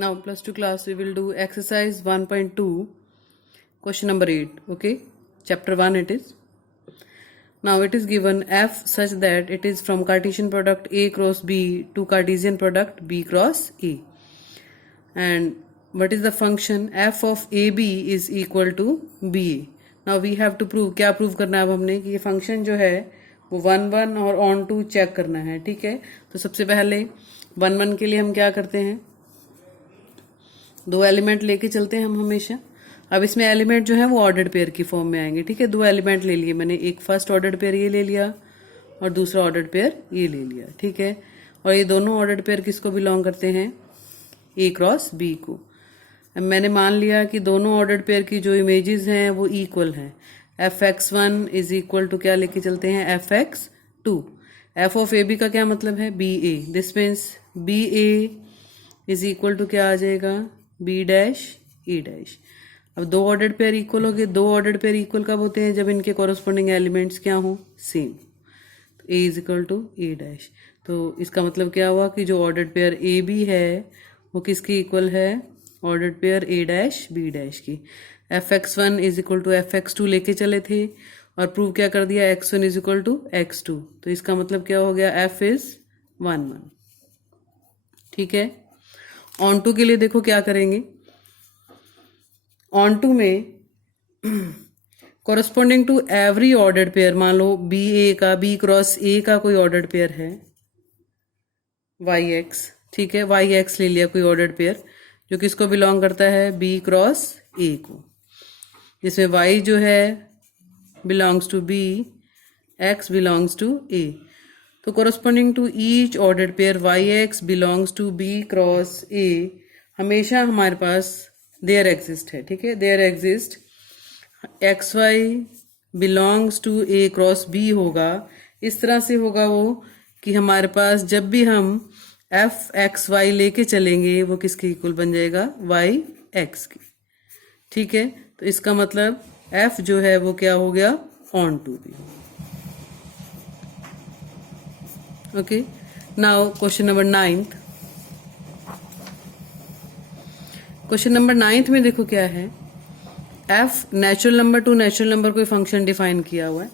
Now plus 2 class we will do exercise 1.2 question number 8. Okay, chapter 1 it is. Now it is given f such that it is from Cartesian product A cross B to Cartesian product B cross A. And what is the function f of AB is equal to BA. Now we have to prove, क्या prove करना है अब हमने कि ये function जो है वो 1 1 और ऑन टू चेक करना है. ठीक है, तो सबसे पहले 1 1 के लिए हम क्या करते हैं, दो एलिमेंट लेके चलते हैं हम हमेशा. अब इसमें एलिमेंट जो है वो ऑर्डर्ड पेयर की फॉर्म में आएंगे. ठीक है, दो एलिमेंट ले लिए मैंने, एक फर्स्ट ऑर्डर्ड पेयर ये ले लिया और दूसरा ऑर्डर्ड पेयर ये ले लिया. ठीक है, और ये दोनों ऑर्डर्ड पेयर किसको बिलोंग करते हैं, ए क्रॉस बी को. अब मैंने मान लिया कि दोनों ऑर्डर्ड पेयर की जो इमेजेस हैं वो इक्वल हैं. fx1 इज इक्वल टू क्या लेके चलते हैं, fx2. f of A B का क्या मतलब है, B A. This means B A is equal to क्या आ जाएगा, बी डैश ए डैश. अब दो ऑर्डर्ड पेयर इक्वल हो गए. दो ऑर्डर्ड पेयर इक्वल कब होते हैं, जब इनके कॉरस्पॉन्डिंग एलिमेंट्स क्या हो, सेम. तो A is equal to A dash. तो इसका मतलब क्या हुआ कि जो ऑर्डर्ड पेयर ए बी है वो किसकी इक्वल है, ordered pair A dash B dash की. fx1 is equal to fx2 लेके चले थे और प्रूव क्या कर दिया, x1 is equal to x2. तो इसका मतलब क्या हो गया, f इज 1 1. ठीक है, ऑन टू के लिए देखो क्या करेंगे. ऑन टू में corresponding to every ordered pair, मान लो बी ए का, बी क्रॉस ए का कोई ऑर्डर्ड पेयर है वाई एक्स. ठीक है, वाई एक्स ले लिया कोई ऑर्डर्ड पेयर जो किसको बिलोंग करता है, बी क्रॉस ए को, जिसमें वाई जो है belongs to B, X belongs to A. तो corresponding to each ordered pair Y X belongs to B cross A, हमेशा हमारे पास देयर एग्जिस्ट है. ठीक है, there exist X Y belongs to A cross B होगा. इस तरह से होगा वो कि हमारे पास जब भी हम एफ एक्स वाई लेके चलेंगे वो किसके इक्वल बन जाएगा, वाई एक्स की. ठीक है, तो इसका मतलब एफ जो है वो क्या हो गया, ऑन टू भी. Okay, now question number 9. Question number 9 में देखो क्या है, F natural number to natural number कोई फंक्शन डिफाइन किया हुआ है.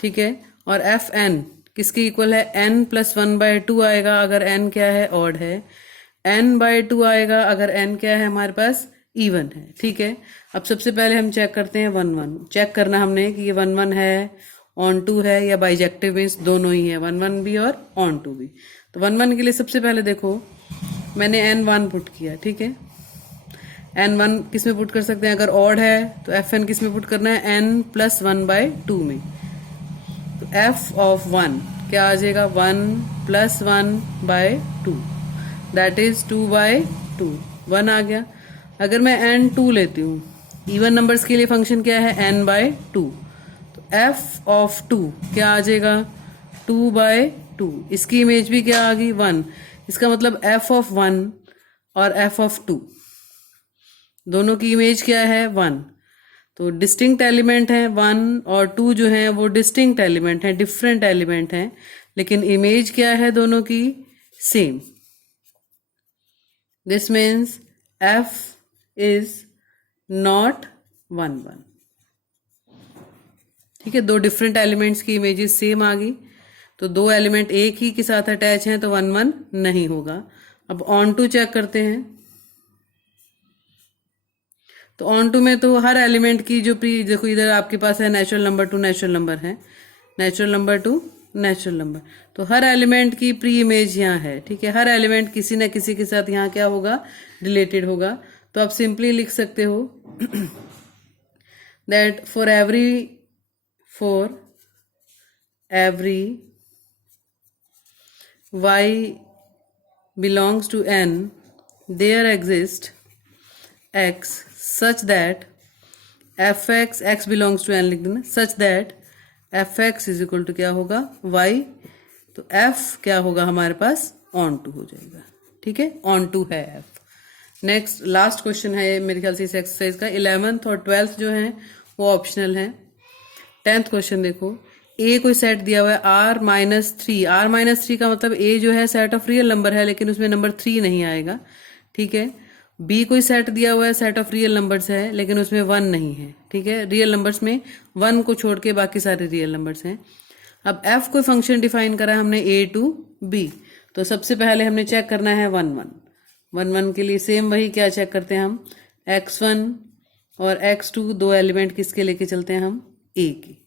ठीक है, और एफ एन किसके इक्वल है, n प्लस 1/2 आएगा अगर n क्या है, ऑड है. n/2 आएगा अगर n क्या है, हमारे पास इवन है. ठीक है, अब सबसे पहले हम चेक करते हैं 1 1. चेक करना हमने कि ये 1 1 है, ऑन टू है या बाइजेक्टिव मीन्स दोनों ही है, 1 1 भी और ऑन टू भी. तो 1 1 के लिए सबसे पहले देखो मैंने n1 पुट किया. ठीक है, n1 किस में पुट कर सकते हैं, अगर ऑड है तो fn किस में पुट करना है, n प्लस 1/2 में. तो f ऑफ 1 क्या आ जाएगा, 1 प्लस 1/2, दैट इज 2/2. 1 आ गया. अगर मैं n2 लेती हूँ, इवन नंबर्स के लिए फंक्शन क्या है, n/2. तो f ऑफ 2 क्या आ जाएगा, 2/2. इसकी इमेज भी क्या आ गई, 1. इसका मतलब f ऑफ 1 और f ऑफ 2 दोनों की इमेज क्या है, 1. तो डिस्टिंक्ट एलिमेंट है 1 और 2 जो है वो डिस्टिंक्ट एलिमेंट है, डिफरेंट एलिमेंट है, लेकिन इमेज क्या है दोनों की, same. This means f is not 1 1. ठीक है, दो डिफरेंट एलिमेंट्स की इमेजेस सेम आ गई, तो दो एलिमेंट एक ही के साथ अटैच हैं तो 1 1 नहीं होगा. अब ऑन टू चेक करते हैं. तो ऑन टू में तो हर एलिमेंट की जो प्री, देखो इधर आपके पास है natural number to natural number है, natural number to natural number, तो हर एलिमेंट की प्री इमेज यहाँ है. ठीक है, हर एलिमेंट किसी न किसी के साथ यहाँ क्या होगा, रिलेटेड होगा. तो आप सिंपली लिख सकते हो that for every y belongs to n there exists x such that fx, x belongs to n लिख देना, such that fx is equal to क्या होगा, y. तो f क्या होगा हमारे पास, ऑन टू हो जाएगा. ठीक है, ऑन टू है f. नेक्स्ट लास्ट क्वेश्चन है मेरे ख्याल से इस एक्सरसाइज का. 11th और 12th जो है वो ऑप्शनल है. 10th क्वेश्चन देखो, ए कोई सेट दिया हुआ है r-3. r-3 का मतलब ए जो है सेट ऑफ रियल नंबर है, लेकिन उसमें नंबर 3 नहीं आएगा. ठीक है, बी कोई सेट दिया हुआ है, सेट ऑफ रियल नंबर्स है, लेकिन उसमें 1 नहीं है, ठीक है। रियल नंबर्स में 1 को छोड़ के बाकी सारे रियल नंबर्स हैं। अब एफ कोई फंक्शन डिफाइन करा है हमने ए टू बी, तो सबसे पहले हमने चेक करना है 1 1 के लिए सेम वही क्या चेक करते हैं हम, x1 और x2 दो एलिमेंट किसके लेके चलते हैं हम, ए की,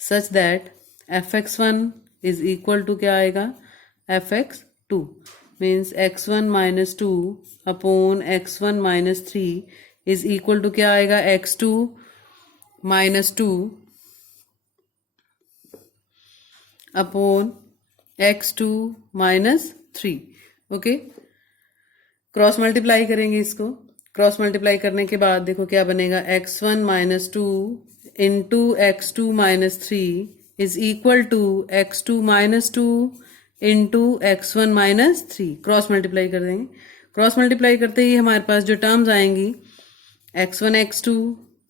such that fx1 is equal to क्या आएगा, fx2 means x1 minus 2 upon x1 minus 3 is equal to क्या आएगा, x2 minus 2 upon x2 minus 3। Okay, cross multiply करेंगे इसको। क्रॉस मल्टीप्लाई करने के बाद देखो क्या बनेगा, x1 minus 2 into x2 minus 3 is equal to x2 minus 2 into x1 minus 3। Cross multiply कर देंगे। क्रॉस मल्टीप्लाई करते ही हमारे पास जो टर्म्स आएंगी, x1 x2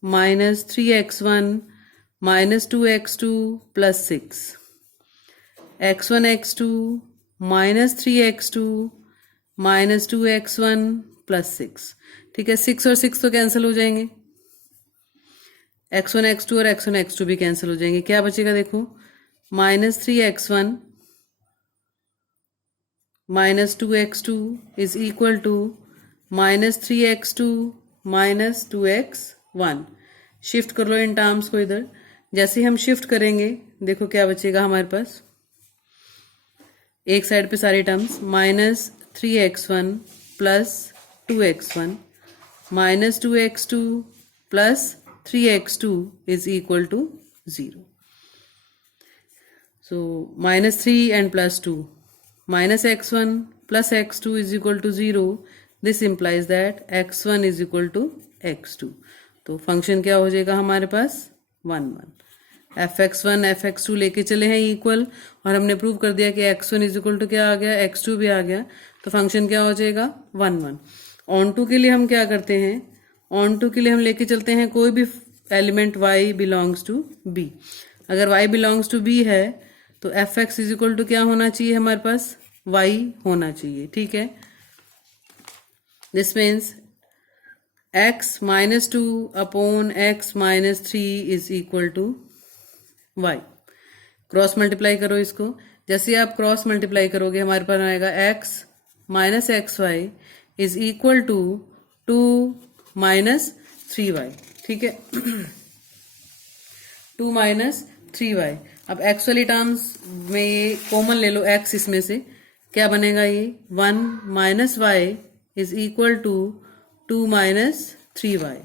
minus 3x1 minus 2x2 plus 6, x1 x2 minus 3x2 minus 2x1 plus 6, ठीक है। 6 और 6 तो कैंसिल हो जाएंगे, x1 x2 और x1 x2 भी कैंसिल हो जाएंगे। क्या बचेगा देखो, minus 3x1 minus 2x2 is equal to minus 3x2 minus 2x1। Shift कर लो इन टर्म्स को इधर। जैसे हम शिफ्ट करेंगे देखो क्या बचेगा हमारे पास, एक साइड पे सारी terms, minus 3x1 plus 2x1 minus 2x2 plus 3x2 is equal to 0। So minus 3 and plus 2 minus x1 plus x2 is equal to 0. This implies that x1 is equal to x2. तो function क्या हो जाएगा हमारे पास, 1 1। fx1 fx2 लेके चले हैं equal, और हमने प्रूव कर दिया कि x1 इज इक्वल टू क्या आ गया, x2 भी आ गया, तो फंक्शन क्या हो जाएगा, 1 1। ऑन टू के लिए हम क्या करते हैं, ऑन टू के लिए हम लेके चलते हैं कोई भी element y belongs to b। अगर y बिलोंग्स टू b है तो fx इज इक्वल टू क्या होना चाहिए हमारे पास, y होना चाहिए, ठीक है। This means x minus 2 upon x minus 3 is equal to y। Cross multiply करो इसको। जैसे आप क्रॉस मल्टीप्लाई करोगे हमारे पास आएगा x minus X Y is equal to 2 minus 3y, ठीक है। 2 माइनस 3y। अब x वाली टर्म्स में ये कॉमन ले लो, x इसमें से क्या बनेगा, ये 1 minus Y is equal to 2 minus 3y।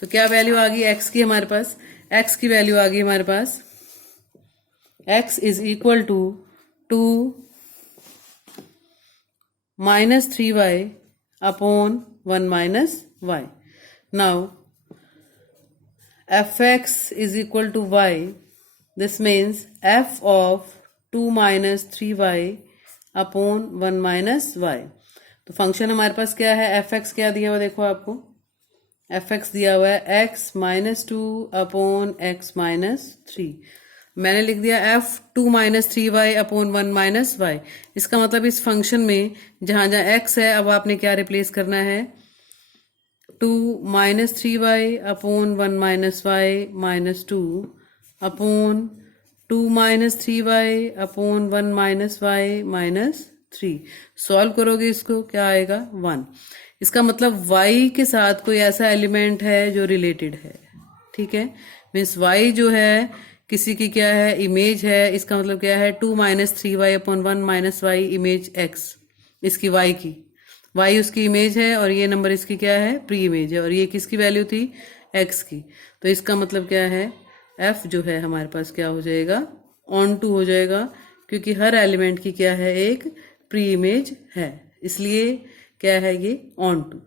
तो क्या वैल्यू आ गई x की हमारे पास, x की वैल्यू आ गई हमारे पास, x is equal to 2 minus 3y upon 1 minus y। Now fx is equal to y. This means f of 2 minus 3y upon 1 minus y. तो फंक्शन हमारे पास क्या है, fx क्या दिया हुआ देखो आपको, fx दिया हुआ है x minus 2 upon x minus 3। मैंने लिख दिया f 2 minus 3y upon 1 minus y। इसका मतलब इस फंक्शन में जहां जहां x है अब आपने क्या रिप्लेस करना है, 2 minus 3y upon 1 minus y minus 2 upon 2 minus 3y upon 1 minus y minus 3। Solve करोगे इसको क्या आएगा, 1। इसका मतलब y के साथ कोई ऐसा एलिमेंट है जो रिलेटेड है, ठीक है। मीन्स y जो है किसी की क्या है, इमेज है। इसका मतलब क्या है, 2 minus 3y upon 1 minus y image x, इसकी y की, y उसकी इमेज है और ये नंबर इसकी क्या है, प्री इमेज है, और ये किसकी वैल्यू थी, x की। तो इसका मतलब क्या है, f जो है हमारे पास क्या हो जाएगा, ऑन टू हो जाएगा, क्योंकि हर एलिमेंट की क्या है, एक प्री इमेज है, इसलिए क्या है ये ऑन टू।